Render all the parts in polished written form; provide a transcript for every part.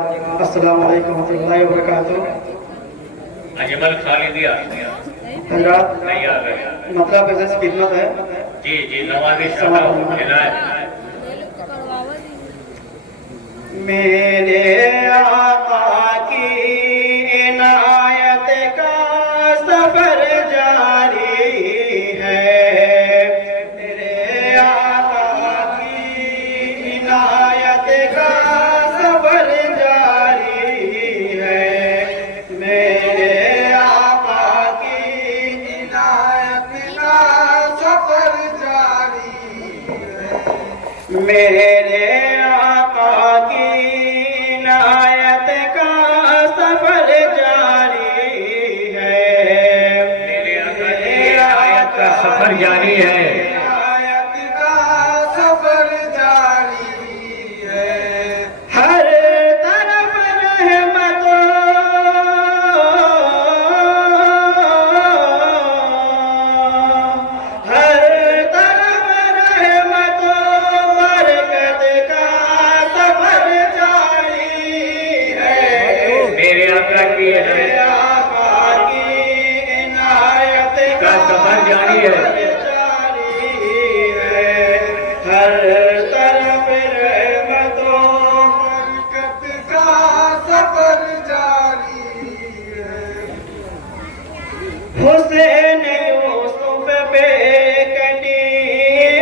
السلام علیکم ورحمۃ اللہ وبرکاتہ۔ اجمل خالدیہ حضرات نہیں آ رہے۔ مطلب عزت خدمت ہے۔ جی نوازش کرتا ہوں ہدایت۔ میرے آقا کی عنایت کا سفر جاری ہے، میرے آقا کی عنایت کا سفر جاری ہے، میرے آقا کی عنایت کا سفر جاری ہے، میرے آقا کی عنایت کا سفر جاری ہے، میرے آقا کی عنایت کا سفر جاری ہے، عنایت کا سفر جاری ہے، ہر طرف رحمتوں ہر طرف رحمتوں برکت کا سفر جاری ہے، میرے آقا کی میرے آقا کی عنایت کا سفر جاری ہے، جاری ہے، ہر طرف رحمتوں برکت کا سفر جاری ہے، حسین یوسف پہ کٹی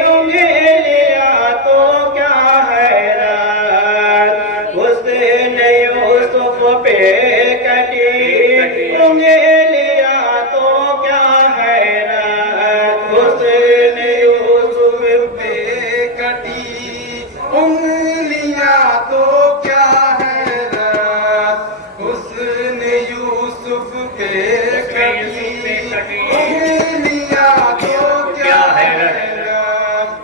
انگلیاں تو کیا حیرت، حسین یوسف پہ کٹی انگلیاں تو کیا حیرت، حسین یوسف پہ کٹی انگلیاں تو کیا حیرت، حسن یوسف پہ کٹی انگلیاں تو کیا حیرت،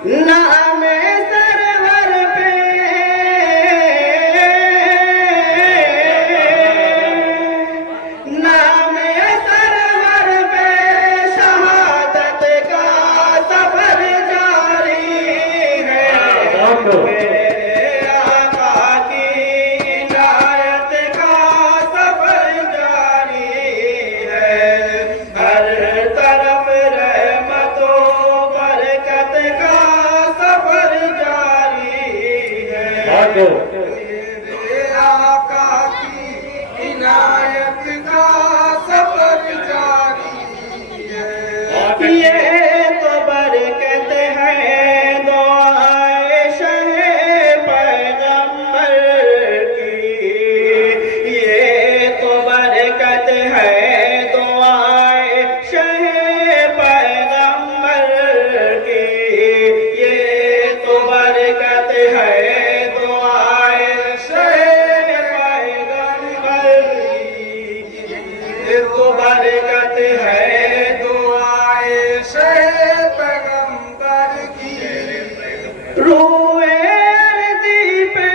نام سرور پہ نام سرور پہ شہادت کا سفر جاری ہے، میرے آقا کی عنایت کا سفر جاری ہے، ہر طرف رحمت و برکت کا سفر جاری ہے، میرے آقا کی عنایت کا سفر جاری ہے، یہ تو برکت ہے دعائے شہ پیغمبر کی، یہ تو برکت ہے دعائے شہ پیغمبر کی، یہ تو برکت ہے دعائے شہ پیغمبر کی، یہ تو برکت ہے دعائے شہ پیغمبر کی، روئے عرضی پہ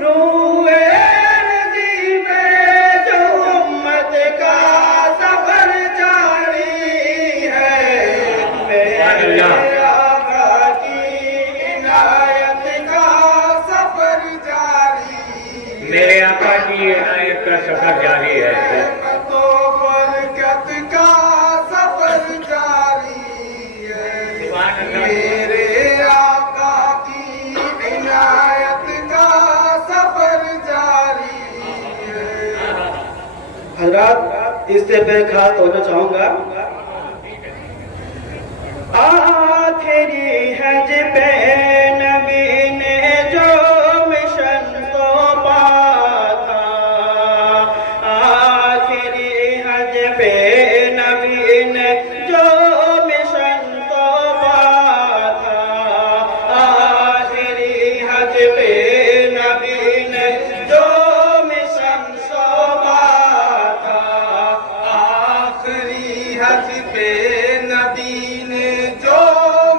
روئے عرضی پہ جو امت کا سفر جاری ہے، میرے آقا کی عنایت کا سفر جاری، میرے آقا کی عنایت کا سفر جاری ہے، رحمت و برکت کا سفر جاری ہے، سبحان اللہ۔ میرے آقا کی عنایت کا سفر جاری ہے۔ حضرات اس سے بے خات ہونا چاہوں گا، آخری حج پہ نبی نے جو مشن سونپا تھا، آخری حج پہ نبی نے جو مشن سونپا تھا، آخری حج پہ نبی نے جو مشن سونپا تھا، آخری حج پہ نبی نے جو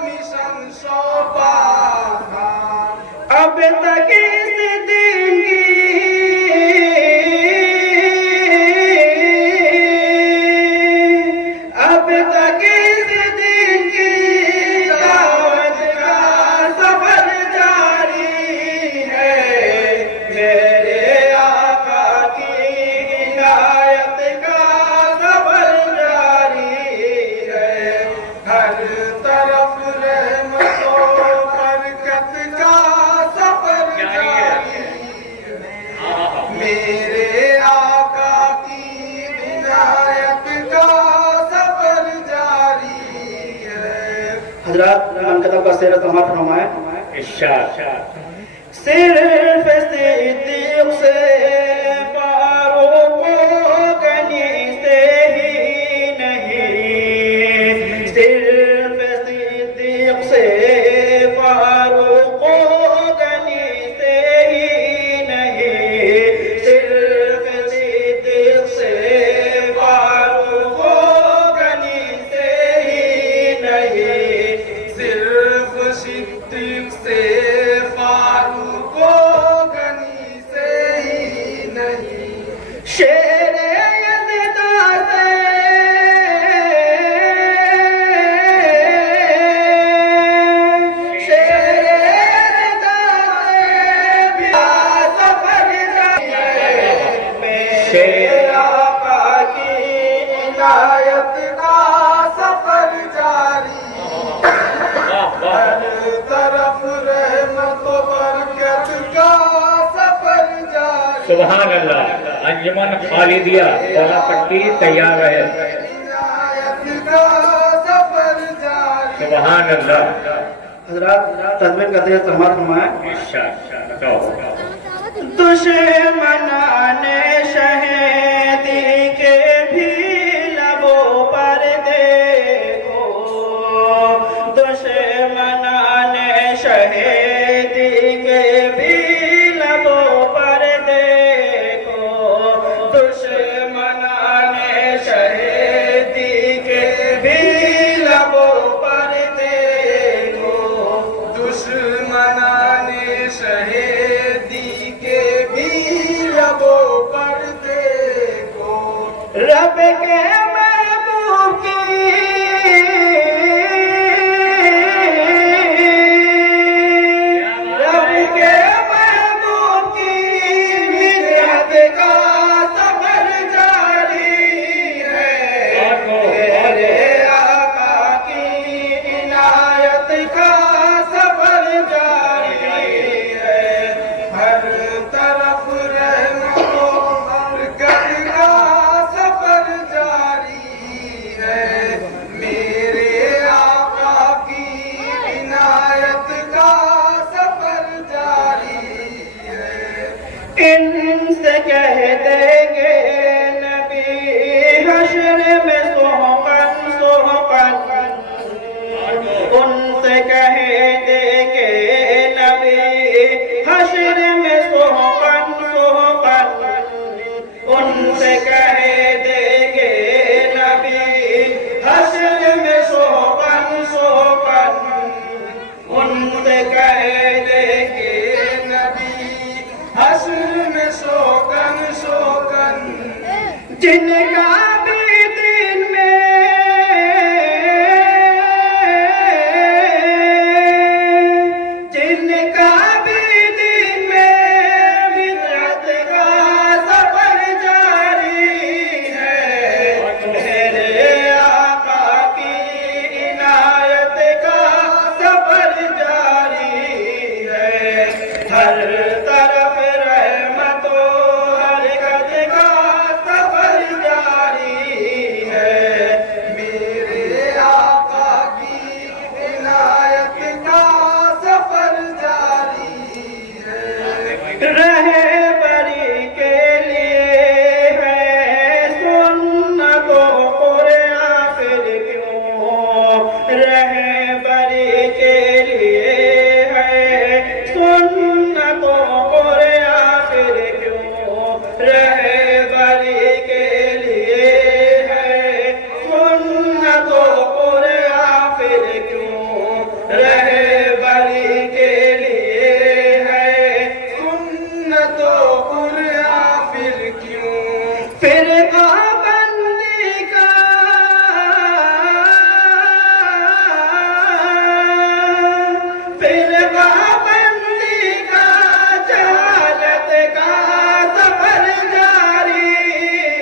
مشن سونپا تھا، اب تک اس دن کی اب تک اس دن کی دعوت کا ادب کا سیر سماعت فرمائیں. ارشاد. صرف صدیق سے فاروق و غنی سے ہی نہیں، صرف صدیق سے فاروق و غنی سے ہی نہیں، صرف صدیق سے فاروق و غنی سے ہی نہیں، صرف صدیق سے فاروق و غنی سے ہی نہیں، شیر یزدہ سے شیر یزدہ سے بھی سفر جاری، میرے آقا کی عنایت کا سفر جاری، ہر طرف رحمت و برکت کا سفر جاری، سبحان اللہ. انجمن خالدیہ کولا پٹی تیار رہے. عنایت کا سفر جاری. سبحان اللہ. حضرات تضمین کا سیر سماعت فرمائیں. ارشاد. بتاؤ. دشمنان شہیدی کے بھی لبوں پر دیکھو، دشمنان شہیدی کے بھی لبوں پر دیکھو، دشمنان شہیدی کے بھی لبوں پر دیکھو، دشمنان شہیدی کے بھی لبوں پر دیکھو، رب کے محبوب کی رب کے محبوب کی مدحت کا سفر جاری ہے، میرے آقا کی عنایت کا سفر جاری ہے، ہر طرف رحمت و برکت کا سفر جاری ہے، میرے آقا کی عنایت کا سفر جاری ہے. ان سے کہہ دیں گے نبی حشر میں سوقن سوقن، ان سے کہہ دیں گے نبی حشر میں سوقن سوقن، ان سے کہہ دیں گے نبی حشر میں سوقن سوقن، ان سے کہہ دیں گے نبی حشر میں سوقن سوقن، جن کا بھی دن میں جن کا بھی دن میں بدعت کا سفر جاری ہے، میرے آقا کی عنایت کا سفر جاری ہے، ہر طرف رحمت و برکت کا سفر جاری ہے، میرے آقا کی عنایت کا سفر جاری ہے، رہبری کے لیے ہے سنت و قرآن پھر کیوں، رہبری کے لیے ہے سنت و قرآن پھر کیوں، رہبری کے لیے ہے سنت و قرآن پھر کیوں، رہبری کے لیے ہے سنت و قرآن پھر کیوں، پھر پابندی کا پھر پابندی کا جہالت کا سفر جاری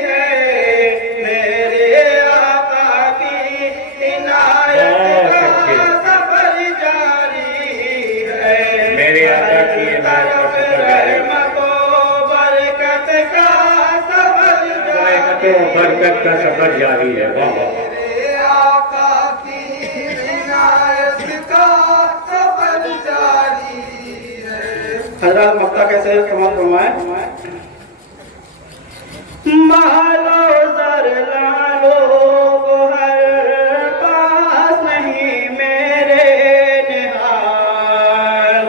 ہے، میرے آقا کی عنایت کا سفر جاری ہے، میرے آقا کی عنایت کا سفر جاری ہے. رحمت و برکت کا سفر رحمت و برکت کا سفر جاری ہے. واہ واہ. میرے آقا کی عنایت کا حضرات مقطع کیسے سماعت فرمائیں. مالو زر لالو گوہر پاس نہیں میرے نہال.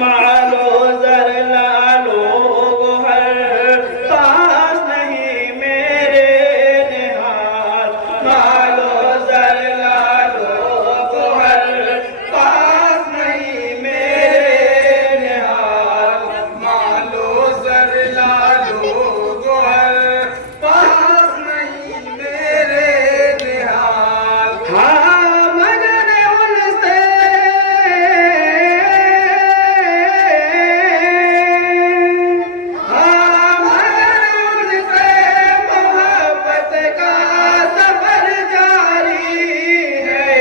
مالو زر لالو گوہر پاس نہیں میرے نہال. مالو زر لالو گوہر پاس نہیں میرے نہال. مالو زر لالو گوہر پاس نہیں میرے نہال. ہاں مگر ان سے محبت کا سفر جاری ہے.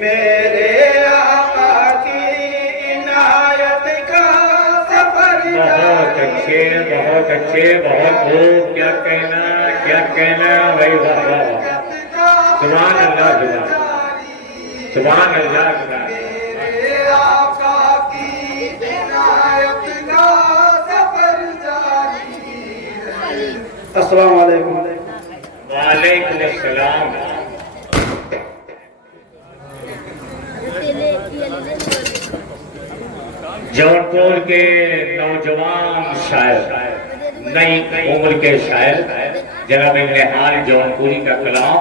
میرے آقا کی عنایت کا سفر بہت جاری اچھے بہت اچھے بہت خوب. کیا کہنا بھائی. واہ واہ سبحان اللہ سبحان اللہ. میرے آقا کی عنایت کا سفر جاری ہے. السلام علیکم. وعلیکم السلام. جونپور کے نوجوان شاعر نئی عمر کے شاعر جناب نہال جونپوری کا کلام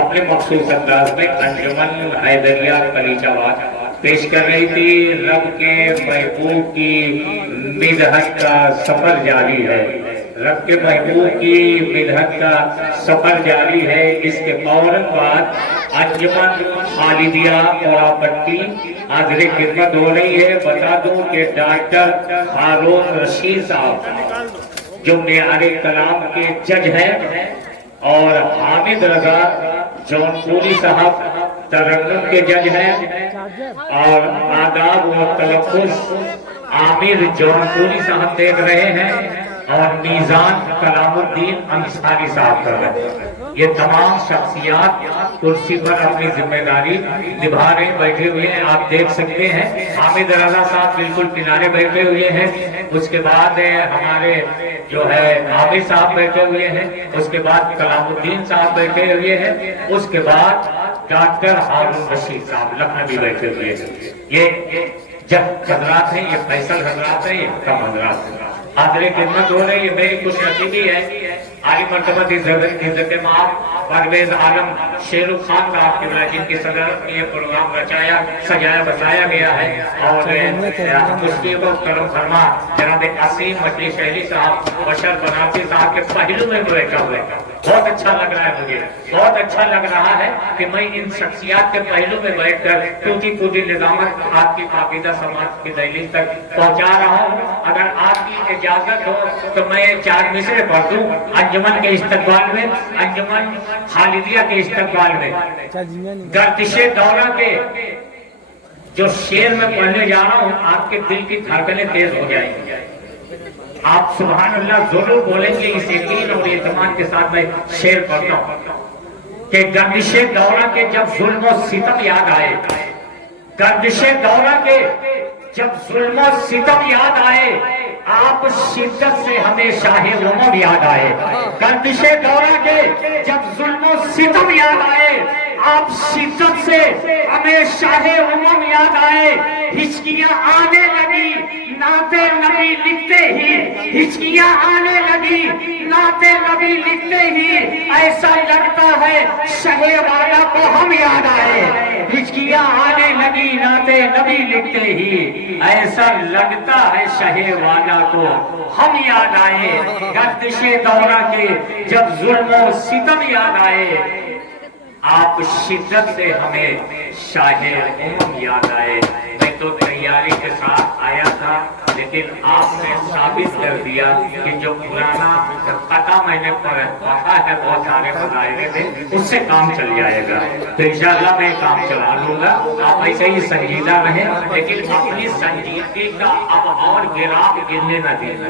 اپنے مخصوص انداز میں انجمن حیدریہ کلیچہ آباد پیش کر رہی تھی. رب کے محبوب کی مدحت کا سفر جاری ہے. رب کے محبوب کی مدحت کا سفر جاری ہے. اس کے فوراً بعد انجمن خالدیہ کوڑا پٹی حاضر خدمت ہو رہی ہے. بتا دوں کہ ڈاکٹر ہارون رشید صاحب جو معیار کلام کے جج ہیں اور حامد رضا جونپوری صاحب ترنم کے جج ہیں اور آداب و تلفظ عامر جونپوری صاحب دیکھ رہے ہیں اور میزان کلام الدین انصاری صاحب کر رہے ہیں. یہ تمام شخصیات کرسی پر اپنی ذمہ داری نبھا رہے بیٹھے ہوئے ہیں. آپ دیکھ سکتے ہیں حامد رضا صاحب بالکل کنارے بیٹھے ہوئے ہیں. اس کے بعد ہمارے جو ہے عامر صاحب بیٹھے ہوئے ہیں. اس کے بعد کلام الدین صاحب بیٹھے ہوئے ہیں. اس کے بعد ڈاکٹر ہارون رشید صاحب لکھنوی بیٹھے ہوئے ہیں. یہ جب حضرات ہیں یہ فیصل حضرات ہیں یہ کم حضرات ہیں. حاضر خدمت ہو رہی ہے. میری خوش نصیبی ہے عالی مرتبہ عزت مآب پرویز عالم شیرو خان صاحب کے جن کی صدارت میں یہ پروگرام رچایا سجایا بسایا گیا ہے اور کشتی کو کرم فرما جناب عصیم مچھلی شہری صاحب بشر بنارسی صاحب کے پہلو میں بیٹھا ہوئے. بہت اچھا لگ رہا ہے مجھے. بہت اچھا لگ رہا ہے کہ میں ان شخصیات کے پہلو میں بیٹھ کر ٹوٹی پھوٹی نظامت آپ کی پاکیزہ سماج کی دہلیز تک پہنچا رہا ہوں. اگر آپ کی اجازت ہو تو میں 4 مصرے پڑھ دوں انجمن کے استقبال میں, انجمن خالدیہ کے استقبال میں. گردش دورہ کے جو شعر میں پڑھنے جا رہا ہوں آپ کے دل کی دھڑکنیں تیز ہو جائیں گی. آپ سبحان اللہ ضرور بولیں گے. اس یقین اور اعتماد کے ساتھ میں شعر پڑھتا ہوں کہ گردش دورہ کے جب ظلم و ستم یاد آئے, گردش دورہ کے جب ظلم و ستم یاد آئے آپ شدت سے ہمیں شاہ امم یاد آئے. گردش دورہ کے جب ظلم و ستم یاد آئے آپ شدت سے ہمیں شاہ امم یاد آئے. ہچکیاں آنے لگی نعت نبی لکھتے ہی, ہچکیاں آنے لگی نعت نبی لکھتے ہی ایسا لگتا ہے شہ والا کو ہم یاد آئے. ہچکیاں آنے لگی نعت نبی لکھتے ہی ایسا لگتا ہے شہ والا کو ہم یاد آئے. گردش دورہ کے جب ظلم و ستم یاد آئے آپ شدت سے ہمیں شاہ امم یاد آئے. میں تو تیاری کے ساتھ آیا تھا لیکن آپ نے ثابت کر دیا کہ جو پرانا پتہ میں نے پڑھا ہے بہت سارے مظاہرے میں اس سے کام چل جائے گا. تو انشاءاللہ میں کام چلا لوں گا. آپ ایسے ہی سنجیدہ رہیں لیکن اپنی سنجیدگی کا اب اور گراف گرنے نہ دینا.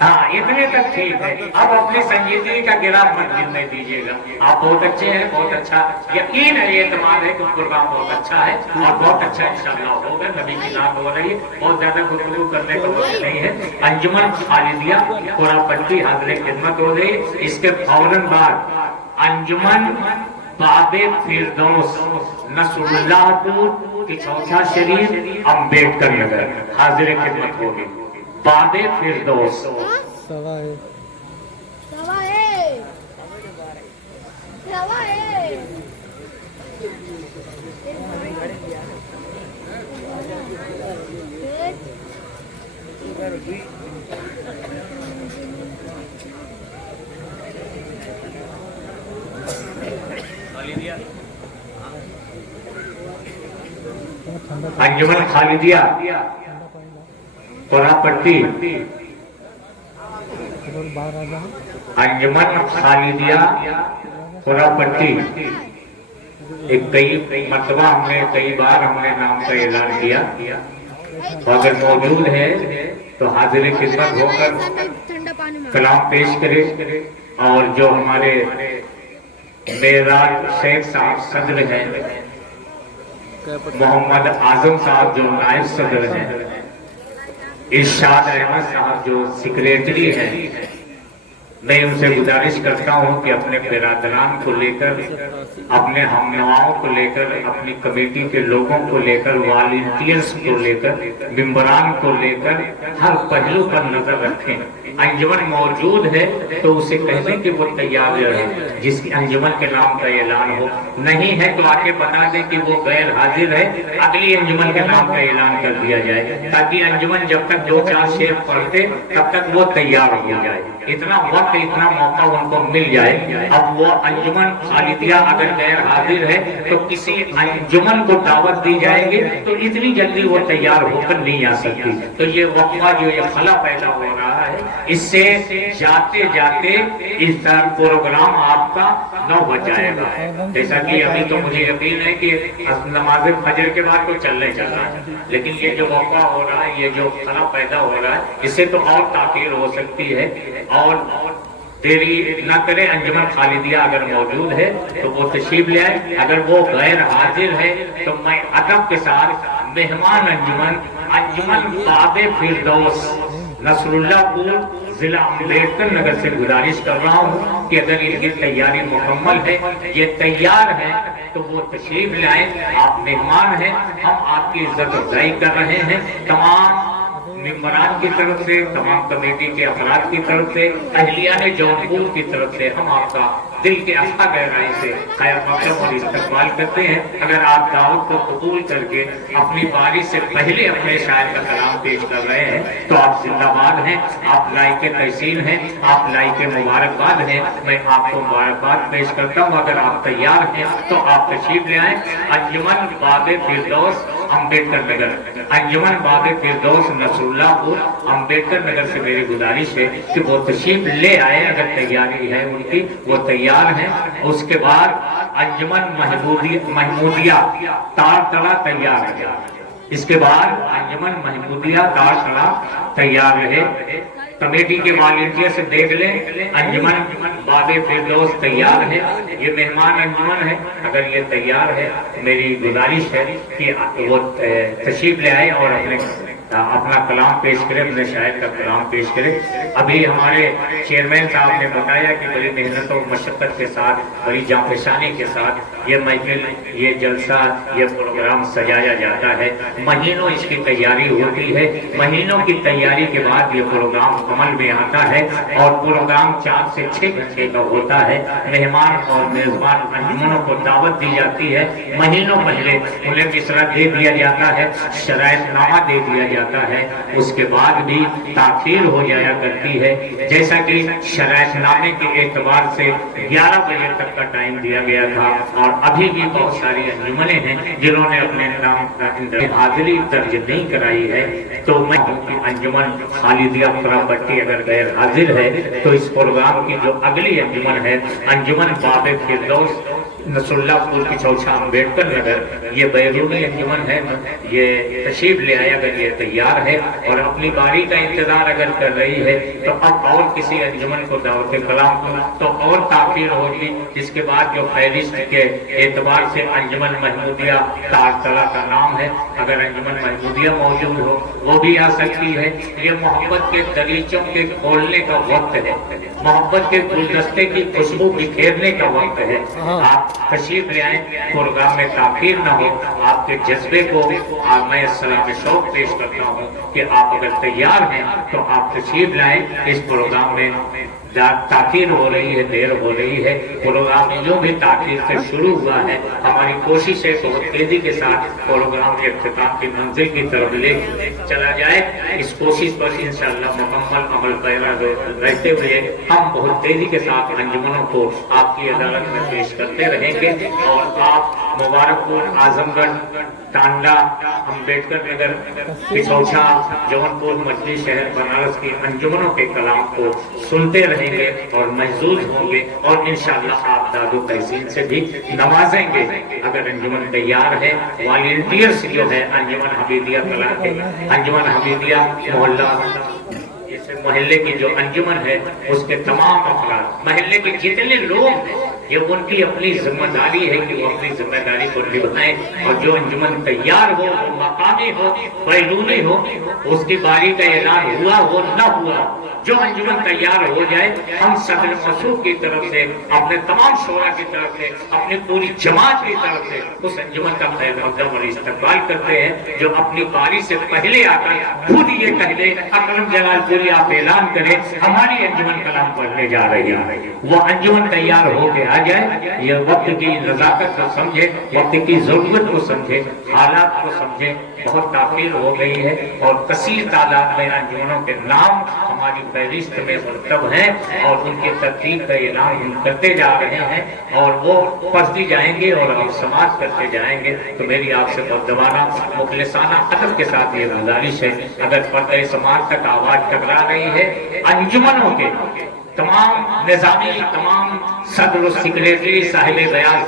ہاں اتنے تک ٹھیک ہے. اب اپنی سنجیدگی کا گراف مت گرنے دیجیے گا. آپ بہت اچھے ہیں, بہت اچھا یقین ہے, اعتماد ہے کہ پروگرام بہت اچھا ہے اور بہت اچھا انشاءاللہ ہوگا. نبی کی نام ہو رہی ہے, بہت زیادہ گفتگو کرنے کا وقت نہیں ہے. انجمن خالدیہ کوراپٹی حاضر خدمت ہو رہی. اس کے فوراً بعد انجمن باب فردوس نصر اللہ پور کی چوتھا شریف امبیڈکر نگر حاضر خدمت ہوگی. باب فردوس انجمن خالدیہ کوراپٹی. انجمن خالدیہ کوراپٹی کئی مرتبہ ہم نے کئی بار ہم نے نام کا اعلان کیا. اگر موجود ہے تو حاضر خدمت ہو کر کلام پیش کرے. اور جو ہمارے معراج شیخ صاحب صدر ہیں, محمد اعظم صاحب جو نائب صدر ہیں, ارشاد احمد صاحب جو سیکریٹری ہیں, میں ان سے گزارش کرتا ہوں کہ اپنے برادران کو لے کر, اپنے ہم نواؤں کو لے کر, اپنی کمیٹی کے لوگوں کو لے کر, والنٹیئرز کو لے کر, ممبران کو لے کر ہر پہلو پر نظر رکھیں. انجمن موجود ہے تو اسے کہنے کہ وہ تیار رہے جس کی انجمن کے نام کا اعلان ہو. نہیں ہے تو آ کے بتا دیں کہ وہ غیر حاضر ہے, اگلی انجمن کے نام کا اعلان کر دیا جائے تاکہ انجمن جب تک دو چار شعر پڑھتے تب تک وہ تیار ہو جائے. اتنا وقت اتنا موقع ان کو مل جائے. اب وہ انجمن خالدیہ اگر غیر حاضر ہے تو کسی انجمن کو دعوت دی جائے گی تو اتنی جلدی وہ تیار ہو کر نہیں آ سکتی. تو یہ وقفہ جو یہ خلا پیدا ہو رہا ہے, اس سے جاتے جاتے اس طرح پروگرام آپ کا نہ ہو جائے گا. جیسا کہ ابھی تو مجھے یقین ہے کہ نماز فجر کے بعد تو چلنے چلا ہے, لیکن یہ جو موقع ہو رہا ہے, یہ جو خلا پیدا ہو رہا ہے, اس سے تو اور تاخیر ہو سکتی ہے. اور دیری نہ کرے. انجمن خالدیہ اگر موجود ہے تو وہ تشریف لے آئے. اگر وہ غیر حاضر ہے تو میں ادب کے ساتھ مہمان انجمن باب فردوس نصر اللہ پور ضلع امبیڈکر نگر سے گزارش کر رہا ہوں کہ اگر ان کی تیاری مکمل ہے, یہ تیار ہے, تو وہ تشریف لائیں. آپ مہمان ہیں, ہم آپ کی عزت افزائی کر رہے ہیں. تمام ممبران کی طرف سے, تمام کمیٹی کے افراد کی طرف سے, اہلیان جونپور کی طرف سے ہم آپ کا دل کے اچھا گہرائی سے خیر مقدم اور استقبال کرتے ہیں. اگر آپ دعوت کو قبول کر کے اپنی باری سے پہلے اپنے شاعر کا کلام پیش کر رہے ہیں تو آپ زندہ باد ہیں, آپ لائق تحسین ہیں, آپ لائق مبارکباد ہیں. میں آپ کو مبارکباد پیش کرتا ہوں. اگر آپ تیار ہیں تو آپ تشریف لے آئیں. انجمن باب فردوس امبیڈکر نگر, انجمن باب فردوس نصر اللہ پور امبیڈکر نگر سے میری گزارش ہے کہ وہ تشریف لے آئے. اگر تیاری ہے ان کی, وہ تیار ہیں. اس کے بعد انجمن محمودیہ تار تڑا تیار ہے. اس کے بعد انجمن محمودیہ تار تڑا تیار رہے. کمیٹی کے والنٹیئر سے دیکھ لیں. انجمن باب فردوس تیار ہے, یہ مہمان انجمن ہے. اگر یہ تیار ہے میری گزارش ہے کہ وہ تشریف لے آئے اور اپنا کلام پیش کرے, اپنے شاعر کا کلام پیش کرے. ابھی ہمارے چیئرمین صاحب نے بتایا کہ بڑی محنت و مشقت کے ساتھ, بڑی جانفشانی کے ساتھ یہ محفل, یہ جلسہ, یہ پروگرام سجایا جاتا ہے. مہینوں اس کی تیاری ہوتی ہے. مہینوں کی تیاری کے بعد یہ پروگرام عمل میں آتا ہے اور پروگرام 4 سے 6 گھنٹے کا ہوتا ہے. مہمان اور میزبان انجمنوں کو دعوت دی جاتی ہے. مہینوں پہلے انہیں مصرع دے دیا جاتا ہے, شرائط نامہ دے دیا جاتا ہے. اس کے بعد بھی تاخیر ہو جایا کرتی ہے. جیسا کہ شرائط نامے کے اعتبار سے 11 بجے تک کا ٹائم دیا گیا تھا اور ابھی بھی بہت ساری انجمنیں ہیں جنہوں نے اپنے نام حاضری درج نہیں کرائی ہے. تو میں انجمن خالدیہ کوراپٹی اگر غیر حاضر ہے تو اس پروگرام کی جو اگلی انجمن ہے, انجمن باب فردوس نصراللہ پور کی چوچھا امبیڈکر نگر، یہ بیرونی انجمن ہے، یہ تشریف لے آیا، اگر یہ تیار ہے اور اپنی باری کا انتظار اگر کر رہی ہے تو اب اور کسی انجمن کو دعوت کلام تو اور تاخیر ہوگی، جس کے بعد جو فہرست کے اعتبار سے انجمن محمودیہ تارتلا کا نام ہے، اگر انجمن محمودیہ موجود ہو وہ بھی آ سکتی ہے۔ یہ محبت کے دریچوں کے کھولنے کا وقت ہے، محبت کے گلدستے کی خوشبو بکھیرنے کا وقت ہے۔ آپ تشریف لے آئیں، پروگرام میں تاخیر نہ ہو۔ آپ کے جذبے کو میں سلام شوق پیش کرتا ہوں کہ آپ اگر تیار ہیں تو آپ تشریف لائیں اس پروگرام میں۔ تاخیر ہو رہی ہے، دیر ہو رہی ہے، پروگرام جو بھی تاخیر سے شروع ہوا ہے، ہماری کوشش ہے بہت تیزی کے ساتھ پروگرام کے اختتام کی منزل کی طرف لے چلا جائے۔ اس کوشش پر انشاءاللہ مکمل عمل پیرا رہتے ہوئے ہم بہت تیزی کے ساتھ انجمنوں کو آپ کی عدالت میں پیش کرتے رہیں گے، اور آپ مبارک پور، اعظم گڑھ، ٹانڈا، امبیڈکر نگر، پچھوچا، جون پور، مچھلی شہر، بنارس کی انجمنوں کے کلام کو سنتے رہیں گے اور محظوظ ہوں گے، اور انشاءاللہ آپ داد و تحسین سے بھی نوازیں گے۔ اگر انجمن تیار ہے، والنٹیئرز جو ہے انجمن حمیدیہ کلام کے، انجمن حمیدیہ محلے کی جو انجمن ہے اس کے تمام افراد، محلے کے جتنے لوگ ہیں، یہ ان کی اپنی ذمہ داری ہے کہ وہ اپنی ذمہ داری کو نبھائیں، اور جو انجمن تیار ہو، وہ مقامی ہو، بیرونی ہو، اس کی باری کا اعلان ہوا ہو نہ ہوا، جو انجمن تیار ہو جائے، ہم صدر مسعود کی طرف سے، اپنے تمام شعراء کی طرف سے، اپنی پوری جماعت کی طرف سے اس انجمن کا خیر مقدم اور استقبال کرتے ہیں، جو اپنی باری سے پہلے آ کر خود یہ کہہ دے، اکرم جلال پوری آپ اعلان کریں ہماری انجمن کلام پڑھنے جا رہی ہے، وہ انجمن تیار ہو کے آ جائے۔ یہ وقت کی نزاکت کو سمجھے، وقت کی ضرورت کو سمجھے، حالات کو سمجھے، بہت تاخیر ہو گئی ہے اور کثیر تعداد میں انجمنوں کے نام ہماری فہرست میں مرتب ہیں، اور ان کی ترتیب کا اعلان ہم کرتے جا رہے ہیں، اور وہ پڑھتی جائیں گے اور ہم سماعت کرتے جائیں گے۔ تو میری آپ سے مؤدبانہ مخلصانہ ادب کے ساتھ یہ گزارش ہے، اگر پردہ سماعت تک آواز ٹکرا رہی ہے، انجمنوں کے تمام نظامی، تمام صدر و سیکریٹری صاحب بیان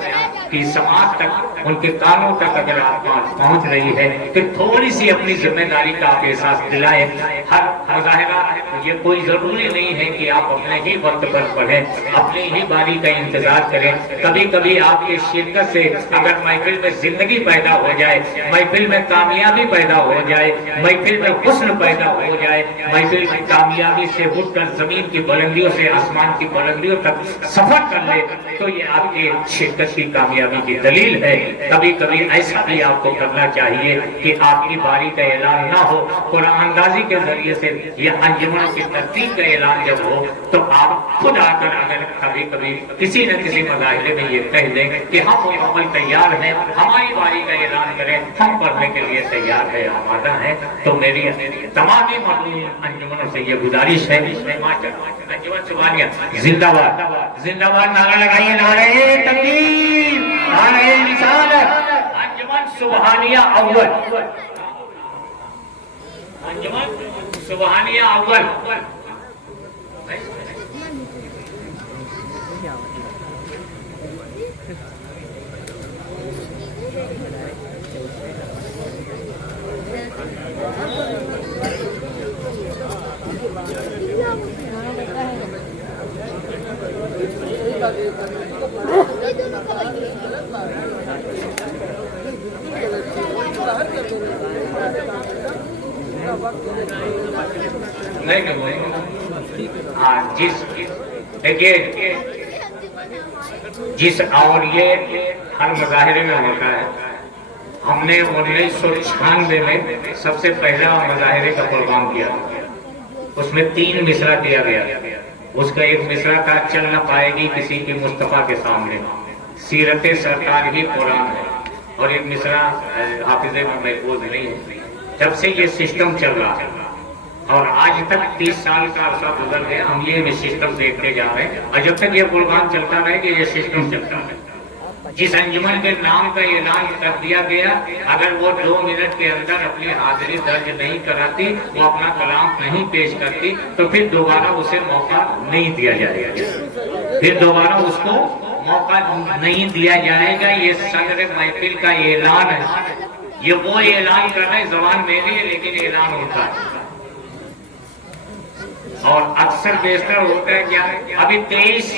کی سماعت تک، ان کے کانوں تک اگر آپ پہنچ رہی ہے تو تھوڑی سی اپنی ذمہ داری کا آپ احساس دلائیں۔ ہر مظاہرہ یہ کوئی ضروری نہیں ہے کہ آپ اپنے ہی وقت پر پڑھیں، اپنی ہی باری کا انتظار کریں۔ کبھی کبھی آپ کی شرکت سے اگر محفل میں زندگی پیدا ہو جائے، محفل میں کامیابی پیدا ہو جائے، محفل میں حسن پیدا ہو جائے، محفل کی کامیابی سے اٹھ کر زمین کی بلندیوں سے آسمان کی بلندیوں تک سفر کر لے، تو یہ آپ کی شرکت کی کامیابی کی دلیل ہے۔ کبھی کبھی ایسا بھی آپ کو کرنا چاہیے کہ آپ کی باری کا اعلان نہ ہو، قرآن اندازی کے ذریعے سے یہ انجمنوں کی ترتیب کا اعلان جب ہو تو آپ خود آ کر اگر کبھی کبھی کسی نہ کسی مظاہرے میں یہ کہہ دیں کہ ہم مکمل تیار ہیں، ہماری باری کا اعلان کریں، ہم پڑھنے کے لیے تیار ہے، آمادہ ہیں، تو میری تمام مقبول انجمنوں سے یہ گزارش ہے، انجمن سبحانیہ زندہ باد، زندہ باد، نعرہ لگائیے، نعرہ تکبیر، نعرہ رسالت، انجمن سبحانیہ اول، انجمن سبحانیہ اول۔ دیکھیے جس اور یہ ہر مظاہرے میں ہوتا ہے، ہم نے 1996 میں سب سے پہلا مظاہرے کا پروگرام کیا، اس میں 3 مصرع کیا گیا، اس کا ایک مصرع تھا چل نہ پائے گی کسی کی مصطفیٰ کے سامنے، سیرت سرکار ہی قرآن ہے، اور ایک مصرع حافظے میں محفوظ نہیں ہے۔ جب سے یہ سسٹم چل رہا ہے اور آج تک 30 سال کا عرصہ گزر گیا، ہم یہ سسٹم دیکھتے جا رہے ہیں، اور جب تک یہ پروگرام چلتا رہے کہ یہ سسٹم چلتا رہے۔ جس انجمن کے نام کا اعلان کر دیا گیا، اگر وہ 2 منٹ کے اندر اپنی حاضری درج نہیں کراتی، وہ اپنا کلام نہیں پیش کرتی، تو پھر دوبارہ اسے موقع نہیں دیا جائے گا، پھر دوبارہ اس کو موقع نہیں دیا جائے گا. یہ صدر محفل کا اعلان ہے. یہ وہ اعلان کر رہے ہیں, زبان میری ہے لیکن اعلان ہوتا ہے. اور اکثر بیشتر ہوتا ہے کیا, ابھی 23